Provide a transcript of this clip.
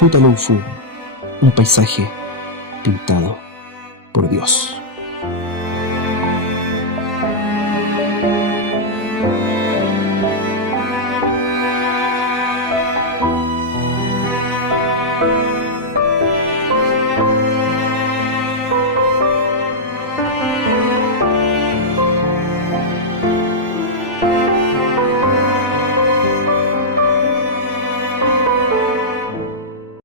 Fu Talou Fu, un paisaje pintado por Dios.